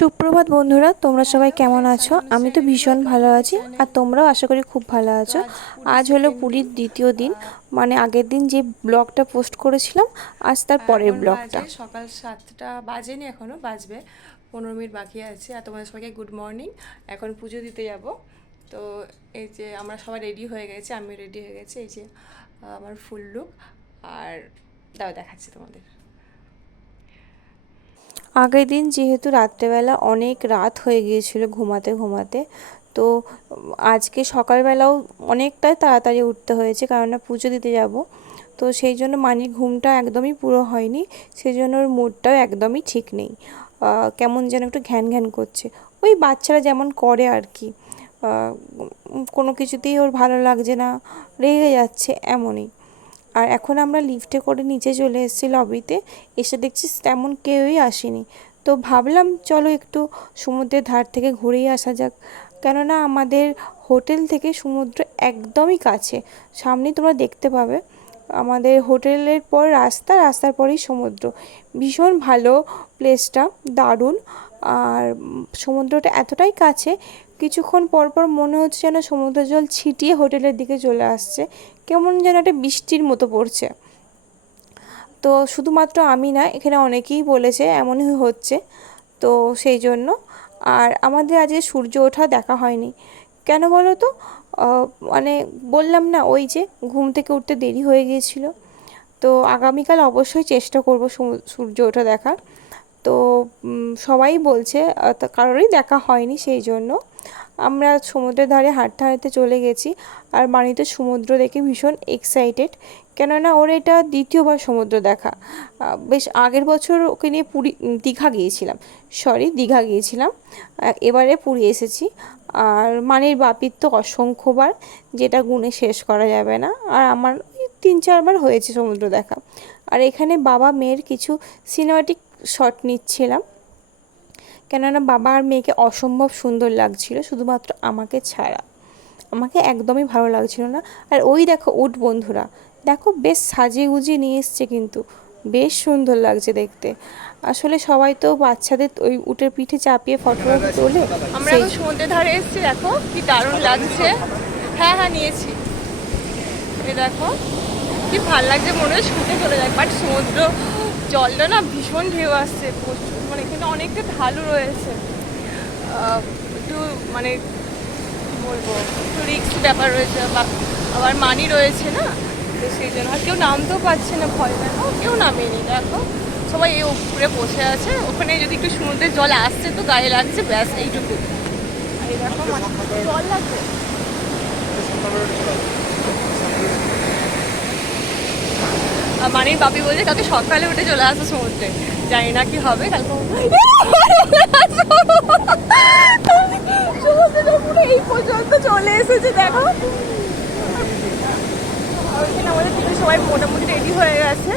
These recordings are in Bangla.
সুপ্রভাত বন্ধুরা, তোমরা সবাই কেমন আছো? আমি তো ভীষণ ভালো আছি, আর তোমরাও আশা করি খুব ভালো আছো। আজ হলো পুরীর দ্বিতীয় দিন, মানে আগের দিন যে ব্লগটা পোস্ট করেছিলাম, আজ তার পরের ব্লগটা। সকাল 7টা বাজেনি, এখনও বাজবে, 15 মিনিট বাকি আছে। আর তোমাদের সবাইকে গুড মর্নিং। এখন পুজো দিতে যাব। তো এই যে আমরা সবাই রেডি হয়ে গেছি, আমি রেডি হয়ে গেছি। এই যে আমার ফুল লুক। আর দাও দেখাচ্ছি তোমাদের। আগের দিন যেহেতু রাত্রেবেলা অনেক রাত হয়ে গিয়েছিল ঘুমাতে ঘুমাতে, তো আজকে সকালবেলাও অনেকটাই তাড়াতাড়ি উঠতে হয়েছে, কারণ পুজো দিতে যাব। তো সেই জন্য মানির ঘুমটা একদমই পুরো হয়নি, সেই জন্য ওর মুডটাও একদমই ঠিক নেই। কেমন যেন একটু ঘ্যান ঘ্যান করছে, ওই বাচ্চারা যেমন করে আর কি। কোনো কিছুতেই ওর ভালো লাগছে না, রেগে যাচ্ছে, এমনই। আর এখন আমরা লিফটে করে নিচে চলে এসেছি লবিতে, এসে দেখছি তেমন কেউই আসেনি। তো ভাবলাম চলো একটু সমুদ্রের ধার থেকে ঘুরেই আসা যাক, কেননা আমাদের হোটেল থেকে সমুদ্র একদমই কাছে, সামনেই তোমরা দেখতে পাবে। আমাদের হোটেলের পর রাস্তার পরেই সমুদ্র। ভীষণ ভালো প্লেসটা, দারুণ। আর সমুদ্রটা এতটাই কাছে, কিছুক্ষণ পর পর মনে হচ্ছে যেন সমুদ্র জল ছিটিয়ে হোটেলের দিকে চলে আসছে, কেমন যেন একটা বৃষ্টির মতো পড়ছে। তো শুধুমাত্র আমি না, এখানে অনেকেই বলেছে এমনই হচ্ছে। তো সেই জন্য আর আমাদের আজকে সূর্য ওঠা দেখা হয়নি। কেন বলো তো? মানে বললাম না, ওই যে ঘুম থেকে উঠতে দেরি হয়ে গিয়েছিল। তো আগামীকাল অবশ্যই চেষ্টা করব সূর্য ওঠা দেখার। তো সবাই বলছে, কারোরই দেখা হয়নি, সেই জন্য আমরা সমুদ্রের ধারে হাঁটতে হাঁটতে চলে গেছি। আর মানিত সমুদ্র দেখে ভীষণ এক্সাইটেড, কেননা ওর এটা দ্বিতীয়বার সমুদ্র দেখা। বেশ আগের বছর ওকে নিয়ে দীঘা গিয়েছিলাম, এবারে পুরী এসেছি। আর মানির বাপির তো অসংখ্যবার, যেটা গুণে শেষ করা যাবে না। আর আমার 3-4 বার হয়েছে সমুদ্র দেখা। আর এখানে বাবা মেয়ের কিছু সিনেমাটিক শট নিচ্ছিলাম, কেননা বাবা আর মেয়েকে অসম্ভব সুন্দর লাগছিল, শুধুমাত্র আমাকে ছাড়া। আমাকে একদমই ভালো লাগছিল না। আর ওই দেখো উট বন্ধুরা, দেখো বেশ সাজিয়ে গুজিয়ে নিয়ে এসছে, কিন্তু বেশ সুন্দর লাগছে দেখতে। আসলে সবাই তো বাচ্চাদের ওই উটের পিঠে চাপিয়ে ফটো তোলে। আমরা এখন সমুদ্রের ধারে এসেছি, দেখো কি দারুণ লাগছে। হ্যাঁ হ্যাঁ নিয়েছি। এই দেখো কি ভাল লাগছে, মনে হয় ছুটে চলে যায়। বাট সমুদ্র জলটা না ভীষণ ঢেউ আসছে প্রচুর, মানে এখানে অনেকটা ঢালু রয়েছে। একটু মানে কী বলবো, একটু রিস্ক ব্যাপার রয়েছে, বা আবার মানি রয়েছে না, তো সেই জন্য আর কেউ নামতেও পারছে না, ভয় দেখো কেউ নামেনি। দেখো সবাই এই উপরে বসে আছে, ওখানে যদি একটু সমুদ্রের জল আসছে তো গায়ে লাগছে, ব্যাস এইটুকু। আর এই দেখো জল লাগছে। মানির বাপি বলছে কালকে সকালে উঠে চলে আসো সমুদ্রে, জানি না কি হবে কালকে। সমুদ্রটা পুরো এই পর্যন্ত চলে এসেছে, দেখো। ওইখানে আমাদের থেকে সবাই মোটামুটি রেডি হয়ে গেছে।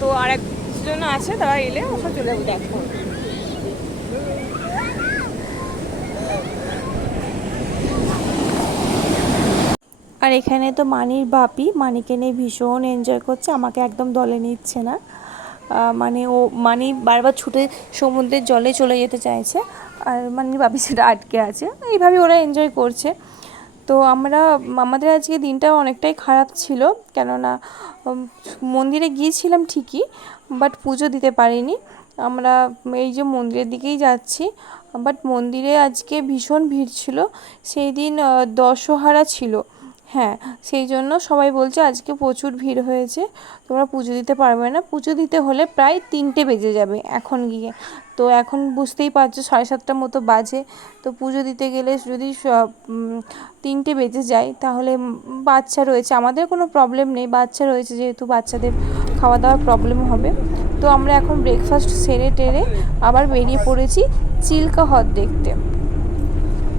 তো আর এক কিছুজন আছে, তারা এলে ওসব চলে যাবো। দেখো আর এখানে তো মানির বাপি মানিকে নিয়ে ভীষণ এনজয় করছে, আমাকে একদম দলে নিচ্ছে না। মানে মানি বারবার ছুটে সমুদ্রের জলে চলে যেতে চাইছে, আর মানির বাপি সেটা আটকে আছে। এইভাবে ওরা এনজয় করছে। তো আমাদের আজকে দিনটা অনেকটাই খারাপ ছিল, কেননা মন্দিরে গিয়েছিলাম ঠিকই, বাট পুজো দিতে পারিনি। আমরা এই যে মন্দিরের দিকেই যাচ্ছি, বাট মন্দিরে আজকে ভীষণ ভিড় ছিল। সেই দিন দশহারা ছিল, হ্যাঁ, সেই জন্য সবাই বলছে আজকে প্রচুর ভিড় হয়েছে, তোমরা পুজো দিতে পারবে না। পুজো দিতে হলে প্রায় 3টে বেজে যাবে এখন গিয়ে। তো এখন বুঝতেই পারছো 7:30টার মতো বাজে। তো পুজো দিতে গেলে যদি 3টে বেজে যায়, তাহলে বাচ্চা রয়েছে, আমাদের কোনো প্রবলেম নেই, বাচ্চা রয়েছে যেহেতু বাচ্চাদের খাওয়া দাওয়ার প্রবলেম হবে। তো আমরা এখন ব্রেকফাস্ট সেরে টেরে আবার বেরিয়ে পড়েছি চিল্কা হ্রদ দেখতে।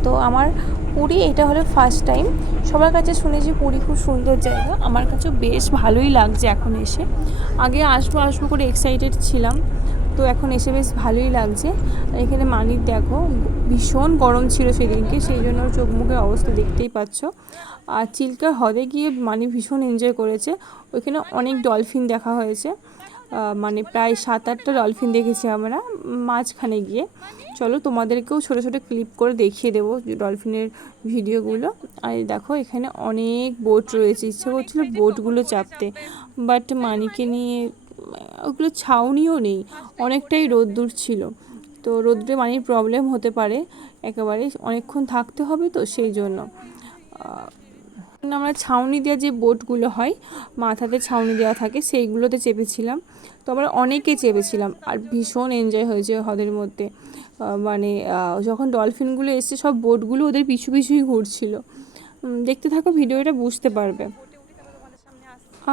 তো আমার পুরী এটা হলো ফার্স্ট টাইম। সবার কাছে শুনেছি পুরী খুব সুন্দর জায়গা, আমার কাছেও বেশ ভালোই লাগছে এখন এসে। আগে আসবো করে এক্সাইটেড ছিলাম, তো এখন এসে বেশ ভালোই লাগছে। আর এখানে মানির দেখো ভীষণ গরম ছিল সেদিনকে, সেই জন্য চোখ মুখের অবস্থা দেখতেই পাচ্ছ। আর চিল্কা হ্রদে গিয়ে মানি ভীষণ এনজয় করেছে, ওইখানে অনেক ডলফিন দেখা হয়েছে। মানে প্রায় 7-8টা ডলফিন দেখেছি আমরা মাঝখানে গিয়ে। চলো তোমাদেরকেও ছোটো ছোটো ক্লিপ করে দেখিয়ে দেবো ডলফিনের ভিডিওগুলো। আর দেখো এখানে অনেক বোট রয়েছে, ইচ্ছে করছিলো বোটগুলো চাপতে, বাট মানিকে নিয়ে ওগুলো ছাউনিও নেই, অনেকটাই রোদ্দুর ছিল। তো রোদ্রে মানির প্রবলেম হতে পারে, একেবারে অনেকক্ষণ থাকতে হবে তো সেই জন্য আমরা ছাউনি দেওয়া যে বোটগুলো হয়, মাথাতে ছাউনি দেওয়া থাকে, সেইগুলোতে চেপেছিলাম। তো আমরা অনেকে চেপেছিলাম আর ভীষণ এনজয় হয়েছে হ্রদের মধ্যে। মানে যখন ডলফিনগুলো এসছে সব বোটগুলো ওদের পিছু পিছুই ঘুরছিল। দেখতে থাকো ভিডিওটা, বুঝতে পারবে।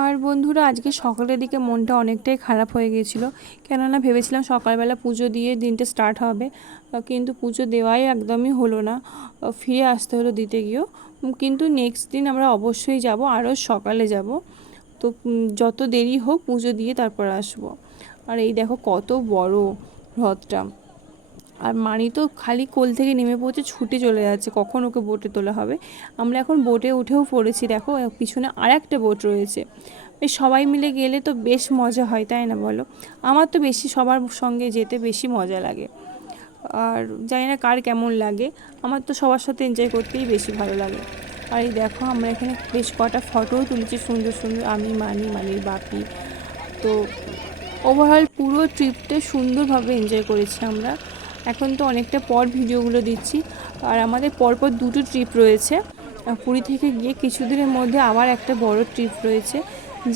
আর বন্ধুরা আজকে সকালের দিকে মনটা অনেকটাই খারাপ হয়ে গিয়েছিলো, কেননা ভেবেছিলাম সকালবেলা পুজো দিয়ে দিনটা স্টার্ট হবে, কিন্তু পুজো দেওয়াই একদমই হলো না, ফিরে আসতে হলো দিতে গিয়েও। কিন্তু নেক্সট দিন আমরা অবশ্যই যাব, আরও সকালে যাব। তো যত দেরি হোক পুজো দিয়ে তারপর আসবো। আর এই দেখো কত বড় হ্রদটা, আর মানি তো খালি কোল থেকে নেমে পড়ছে, ছুটে চলে যাচ্ছে কখন ওকে বোটে তোলা হবে। আমরা এখন বোটে উঠেও পড়েছি, দেখো পিছনে আর একটা বোট রয়েছে। বেশ সবাই মিলে গেলে তো বেশ মজা হয়, তাই না বলো? আমার তো বেশি সবার সঙ্গে যেতে বেশি মজা লাগে, আর জানি না কার কেমন লাগে, আমার তো সবার সাথে এনজয় করতেই বেশি ভালো লাগে। আর এই দেখো আমরা এখানে বেশ কটা ফটোও তুলেছি সুন্দর সুন্দর, আমি মানির বাপি। তো ওভারঅল পুরো ট্রিপটা সুন্দরভাবে এনজয় করেছি আমরা। এখন তো অনেকটা পর ভিডিওগুলো দিচ্ছি, আর আমাদের পরপর 2টো ট্রিপ রয়েছে। পুরী থেকে গিয়ে কিছুদিনের মধ্যে আবার একটা বড় ট্রিপ রয়েছে,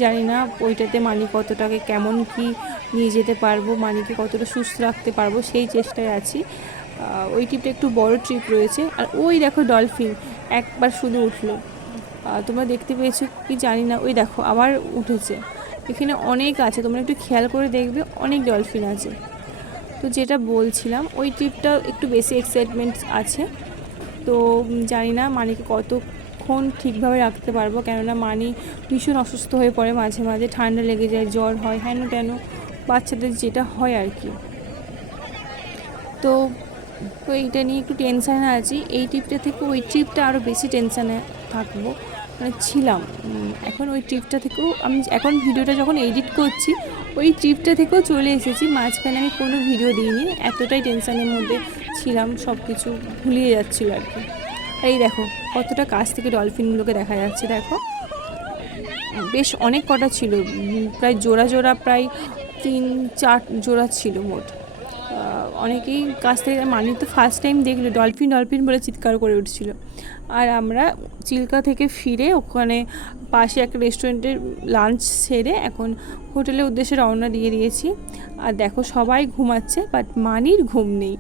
জানি না ওইটাতে মানি কতটাকে কেমন কি নিয়ে যেতে পারবো, মানিকে কতটা সুস্থ রাখতে পারবো সেই চেষ্টায় আছি। ওই ট্রিপটা একটু বড় ট্রিপ রয়েছে। আর ওই দেখো ডলফিন একবার শুধু উঠলো, তোমরা দেখতে পেয়েছো কি জানি না, ওই দেখো আবার উঠেছে। এখানে অনেক আছে, তোমরা একটু খেয়াল করে দেখবে, অনেক ডলফিন আছে। তো যেটা বলছিলাম, ওই ট্রিপটা একটু বেশি এক্সাইটমেন্ট আছে। তো জানি না মানিকে কতক্ষণ ঠিকভাবে রাখতে পারবো, কেননা মানি ভীষণ অসুস্থ হয়ে পড়ে মাঝে মাঝে, ঠান্ডা লেগে যায়, জ্বর হয়, হেন তেন বাচ্চাদের যেটা হয় আর কি। তো তো এইটা নিয়ে একটু টেনশানে আছি, এই ট্রিপটা থেকে ওই ট্রিপটা আরও বেশি টেনশানে থাকবো, মানে ছিলাম। এখন ওই ট্রিপটা থেকেও আমি এখন ভিডিওটা যখন এডিট করছি, ওই ট্রিপটা থেকেও চলে এসেছি, মাঝখানে আমি কোনো ভিডিও দিইনি, এতটাই টেনশানের মধ্যে ছিলাম, সব কিছু ভুলিয়ে যাচ্ছিলো আর কি। আর এই দেখো কতটা কাছ থেকে ডলফিনগুলোকে দেখা যাচ্ছে, দেখো বেশ অনেক কটা ছিল, প্রায় জোড়া জোড়া প্রায় 3-4 জোড়া ছিল মোট। অনেকেই কাছ থেকে, মানি তো ফার্স্ট টাইম দেখলো, ডলফিন ডলফিন বলে চিৎকার করে উঠছিল। আর আমরা চিল্কা থেকে ফিরে ওখানে পাশে একটা রেস্টুরেন্টের লাঞ্চ সেরে এখন হোটেলের উদ্দেশ্যে রওনা দিয়ে দিয়েছি। আর দেখো সবাই ঘুমাচ্ছে, বাট মানির ঘুম নেই,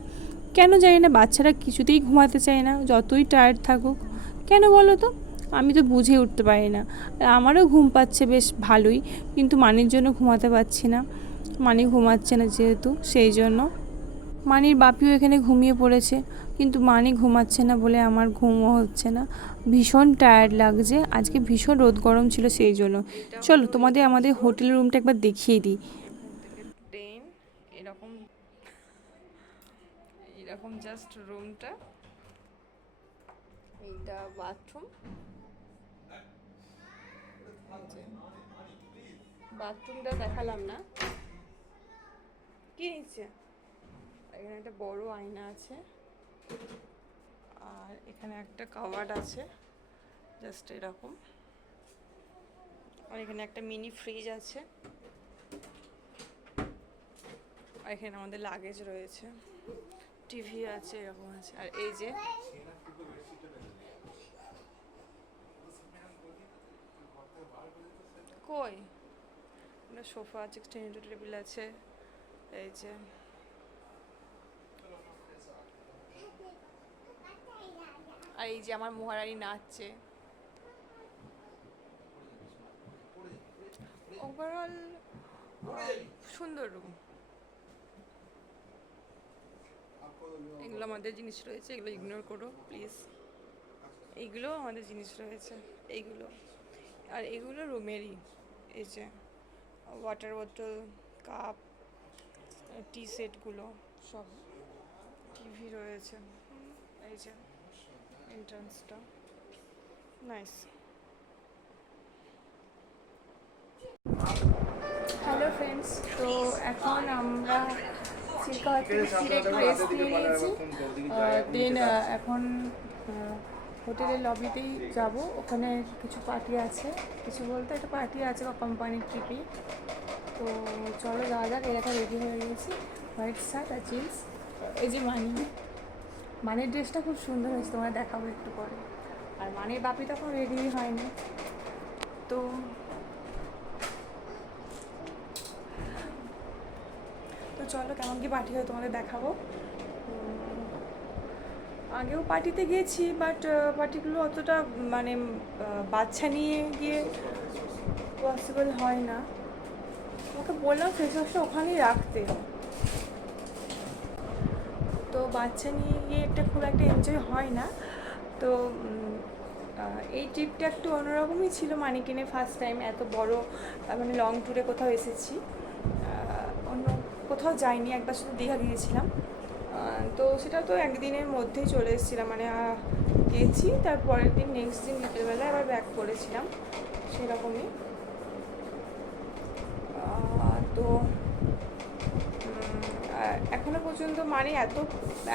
কেন জানি না, বাচ্চারা কিছুতেই ঘুমাতে চায় না যতই টায়ার্ড থাকুক, কেন বলো তো, আমি তো বুঝে উঠতে পারি না। আর আমারও ঘুম পাচ্ছে বেশ ভালোই, কিন্তু মানির জন্য ঘুমাতে পারছি না, মানি ঘুমাচ্ছে না যেহেতু, সেই জন্য। মানির বাপিও এখানে ঘুমিয়ে পড়েছে, কিন্তু মানি ঘুমাচ্ছে না বলে আমার ঘুমও হচ্ছে না, ভীষণ টায়ার্ড লাগছে, আজকে ভীষণ রোদ গরম ছিল সেই জন্য। চলো তোমাদের আমাদের হোটেল রুমটা একবার দেখিয়ে দিই। ট্রেন এরকম, এরকম জাস্ট রুমটা, এইটা বাথরুম, বাথরুমটা দেখালাম না, কি নিচ্ছে, এখানে একটা বড় আয়না আছে, আর এখানে একটা কাভার্ড আছে জাস্ট এরকম, আর এখানে একটা মিনি ফ্রিজ আছে, আর এখানে আমাদের লাগেজ রয়েছে, টিভি আছে, এরকম আছে। আর এই যে কই সোফা আছে, স্ট্যান্ডিং টেবিল আছে, এই যে আর এই যে আমার মহারানী নাচছে। ওভারঅল সুন্দর রুম। এগুলো আমাদের জিনিস রয়েছে, এগুলো ইগনোর করো প্লিজ, এইগুলো আমাদের জিনিস রয়েছে এইগুলো, আর এগুলো রুমেরই, এই যে ওয়াটার বোতল, কাপ, টি সেটগুলো সব, টিভি রয়েছে, এই যে এন্ট্রান্সটা নাইস। হ্যালো ফ্রেন্ডস, ফ্রেন্ডস, তো এখন আমরা চিল্কা থেকে ফিরে একটু রেস্ট নিয়ে নিয়েছি। দেন এখন হোটেলের লবিতেই যাব, ওখানে কিছু পার্টি আছে, কিছু বলতে একটা পার্টি আছে বা কোম্পানির ট্রিপে। তো চলো যাওয়া যাক। এলাকা রেডি হয়ে গেছি, হোয়াইট শার্ট আর জিন্স। এই যে মানের ড্রেসটা খুব সুন্দর হয়েছে, তোমার দেখাবো একটু পরে। আর মানের বাপি তখন রেডি হয়নি। তো তো চলো কেমন কি পার্টি হয় তোমাদের দেখাবো। আগেও পার্টিতে গিয়েছি, বাট পার্টিগুলো অতটা মানে বাচ্চা নিয়ে গিয়ে পসিবল হয় না। ওকে বললাম ফেস ওয়াশটা ওখানেই রাখতে, তো বাচ্চা নিয়ে গিয়ে একটা খুব একটা এনজয় হয় না। তো এই ট্রিপটা একটু অন্যরকমই ছিল। মানিকেনে ফার্স্ট টাইম এত বড় মানে লং ট্যুরে কোথাও এসেছি, অন্য কোথাও যাইনি, একবার শুধু দীঘা গিয়েছিলাম। তো সেটা তো একদিনের মধ্যেই চলে এসেছিলাম, মানে গেছি তারপরের দিন নেক্সট দিন বিকেলবেলা আবার ব্যাক করেছিলাম সেরকমই। তো এখনো পর্যন্ত মানে এত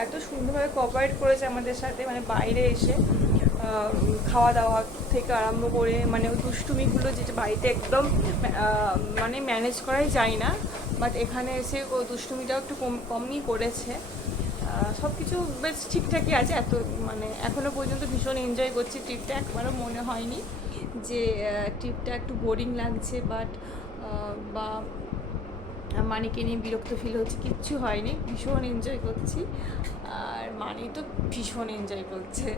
এত সুন্দরভাবে কোঅপারেট করেছে আমাদের সাথে, মানে বাইরে এসে খাওয়া দাওয়া থেকে আরম্ভ করে মানে ওই দুষ্টুমিগুলো যেটা বাড়িতে একদম মানে ম্যানেজ করাই যায় না, বাট এখানে এসে ও দুষ্টুমিটাও একটু কমই করেছে। সব কিছু বেশ ঠিকঠাকই আছে। এত মানে এখনও পর্যন্ত ভীষণ এনজয় করছি ট্রিপটা, একবারও মনে হয়নি যে ট্রিপটা একটু বোরিং লাগছে বা মানিকে নিয়ে বিরক্ত ফিল হচ্ছে, কিচ্ছু হয়নি, ভীষণ এনজয় করছি। আর মানি তো ভীষণ এনজয় করছে।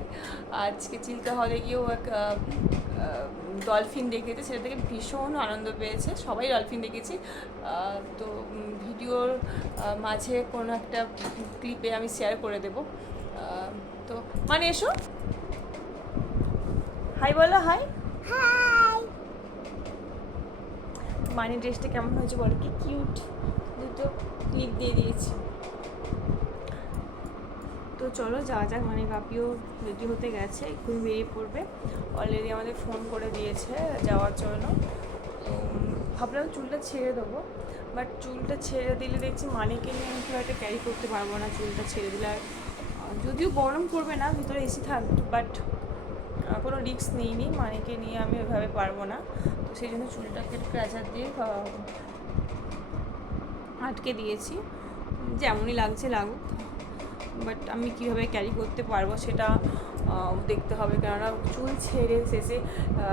আজকে চিল্কা হলে গিয়েও এক ডলফিন দেখেছে, সেটা থেকে ভীষণ আনন্দ পেয়েছে। সবাই ডলফিন দেখেছি। তো ভিডিওর মাঝে কোনো একটা ক্লিপে আমি শেয়ার করে দেব। তো মানে এসো, হাই বলো, হাই। মানি ড্রেসটা কেমন হয়েছে বলো, কি কিউট, দুটো ক্লিপ দিয়ে দিয়েছি। তো চলো যাওয়া যাক। মানে বাপিও রেডি হতে গেছে, এক্ষুনি বেরিয়ে পড়বে। অলরেডি আমাদের ফোন করে দিয়েছে যাওয়ার জন্য। তো ভাবলাম চুলটা ছেড়ে দেবো, বাট চুলটা ছেড়ে দিলে দেখছি মানিকে নিয়ে আমি খুব একটা ক্যারি করতে পারবো না চুলটা ছেড়ে দিলে। আর যদিও গরম করবে না, ভিতরে এসি থাকবে, বাট কোনো রিস্ক নিইনি, মানিকে নিয়ে আমি ওইভাবে পারবো না। তো সেই জন্য চুলটাকে ক্রাচার দিয়ে আটকে দিয়েছি, যেমনই লাগছে লাগুক, বাট আমি কীভাবে ক্যারি করতে পারবো সেটা দেখতে হবে। কেননা চুল ছেড়ে শেষে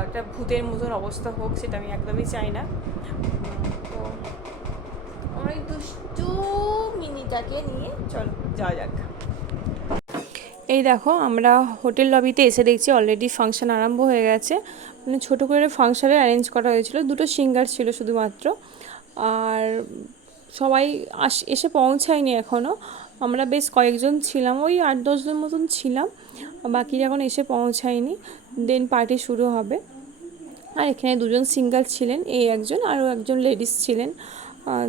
একটা ভূতের মতন অবস্থা হোক, সেটা আমি একদমই চাই না। তো আমার এই দুষ্টু মিনিটাকে নিয়ে চলো যাওয়া যাক। এই দেখো আমরা হোটেল লবিতে এসে দেখছি অলরেডি ফাংশন আরম্ভ হয়ে গেছে। মানে ছোটো করে ফাংশানের অ্যারেঞ্জ করা হয়েছিল, দুটো সিঙ্গার ছিল শুধুমাত্র। আর সবাই এসে পৌঁছায়নি এখনও, আমরা বেশ কয়েকজন ছিলাম, ওই 8-10 জন মতন ছিলাম, বাকি এখন এসে পৌঁছায়নি। দেন পার্টি শুরু হবে। আর এখানে দুজন সিঙ্গার ছিলেন, এই একজন আরও একজন লেডিস ছিলেন।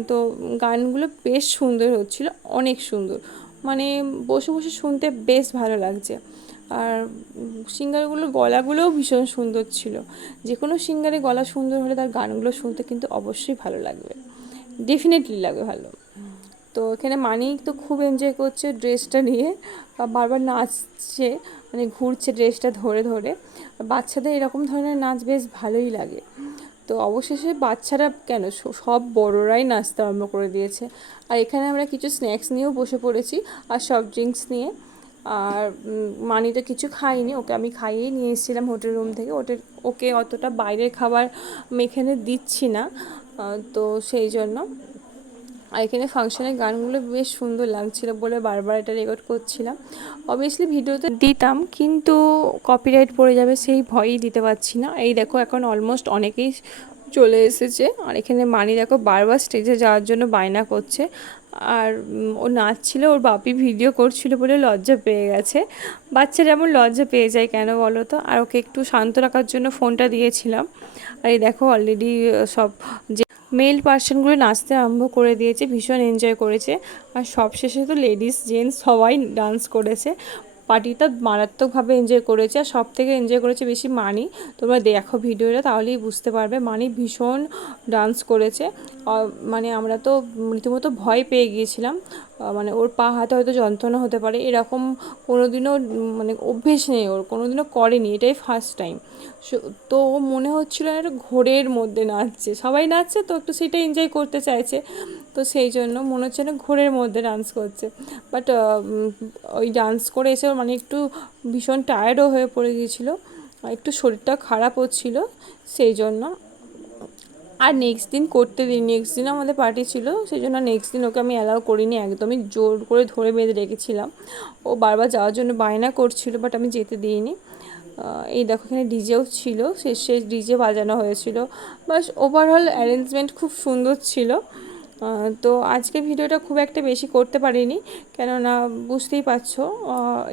তো গানগুলো বেশ সুন্দর হচ্ছিল, অনেক সুন্দর, মানে বসে বসে শুনতে বেশ ভালো লাগছে। আর সিঙ্গারগুলোর গলাগুলোও ভীষণ সুন্দর ছিল। যে কোনো সিঙ্গারের গলা সুন্দর হলে তার গানগুলো শুনতে কিন্তু অবশ্যই ভালো লাগবে, ডেফিনেটলি লাগবে ভালো। তো এখানে মানি তো খুব এনজয় করছে ড্রেসটা নিয়ে, বারবার নাচছে, মানে ঘুরছে ড্রেসটা ধরে ধরে। বাচ্চাদের এরকম ধরনের নাচ বেশ ভালোই লাগে। তো অবশেষে বাচ্চারা কেন, সব বড়রাই নাচতে আরম্ভ করে দিয়েছে। আর এখানে আমরা কিছু স্ন্যাক্স নিয়েও বসে পড়েছি, আর সফট ড্রিঙ্কস নিয়ে। আর মানি তো কিছু খাইনি, ওকে আমি খাইয়েই নিয়ে এসেছিলাম হোটেল রুম থেকে। ওকে অতটা বাইরের খাবার আমি এখানে দিচ্ছি না, তো সেই জন্য। আর এখানে ফাংশনের গানগুলো বেশ সুন্দর লাগছিল বলে বারবার এটা রেকর্ড করছিলাম। অবভিয়াসলি ভিডিওতে দিতাম, কিন্তু কপিরাইট পড়ে যাবে সেই ভয়ই দিতে পারছি না। এই দেখো এখন অলমোস্ট অনেকেই চলে এসেছে। আর এখানে মানি দেখো বারবার স্টেজে যাওয়ার জন্য বায়না করছে। আর ও নাচছিল, ওর বাপি ভিডিও করছিল বলে লজ্জা পেয়ে গেছে। বাচ্চা যেমন লজ্জা পেয়ে যায় কেন বলো তো। আর ওকে একটু শান্ত রাখার জন্য ফোনটা দিয়েছিলাম। আর এই দেখো অলরেডি সব যে মেল পার্সনগুলো নাচতে আরম্ভ করে দিয়েছে, ভীষণ এনজয় করেছে। আর সবশেষে তো লেডিস জেন্টস সবাই ডান্স করেছে, পার্টিটা মারাত্মকভাবে এনজয় করেছে। আর সব থেকে এনজয় করেছে বেশি মানি। তোমরা দেখো ভিডিওটা তাহলেই বুঝতে পারবে। মানি ভীষণ ডান্স করেছে। মানে আমরা তো রীতিমতো ভয় পেয়ে গিয়েছিলাম, মানে ওর পা হাতে হয়তো যন্ত্রণা হতে পারে, এরকম কোনোদিনও মানে অভ্যেস নেই ওর, কোনোদিনও করেনি, এটাই ফার্স্ট টাইম। তো ও মনে হচ্ছিলো একটা ঘোরের মধ্যে নাচছে, সবাই নাচছে তো একটু সেটা এনজয় করতে চাইছে, তো সেই জন্য মনে হচ্ছে না ঘোরের মধ্যে ডান্স করছে। বাট ওই ডান্স করে এসে ওর মানে একটু ভীষণ টায়ার্ডও হয়ে পড়ে গিয়েছিলো, একটু শরীরটা খারাপ হচ্ছিলো সেই জন্য। আর নেক্সট দিন করতে দিই, নেক্সট দিন আমাদের পার্টি ছিল, সেই জন্য নেক্সট দিন ওকে আমি অ্যালাউ করিনি, একদমই জোর করে ধরে বেঁধে রেখেছিলাম। ও বারবার যাওয়ার জন্য বায়না করছিল, বাট আমি যেতে দিইনি। এই দেখো এখানে ডিজেও ছিল, শেষে ডিজে বাজানো হয়েছিল। বাস ওভারঅল অ্যারেঞ্জমেন্ট খুব সুন্দর ছিল। তো আজকে ভিডিওটা খুব একটা বেশি করতে পারিনি, কেননা বুঝতেই পারছো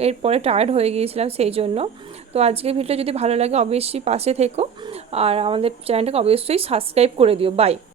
এরপরে টায়ার্ড হয়ে গিয়েছিলাম সেই জন্য। তো আজকের ভিডিও যদি ভালো লাগে অবশ্যই পাশে থেকো, আর আমাদের চ্যানেলটাকে অবশ্যই সাবস্ক্রাইব করে দিও। বাই।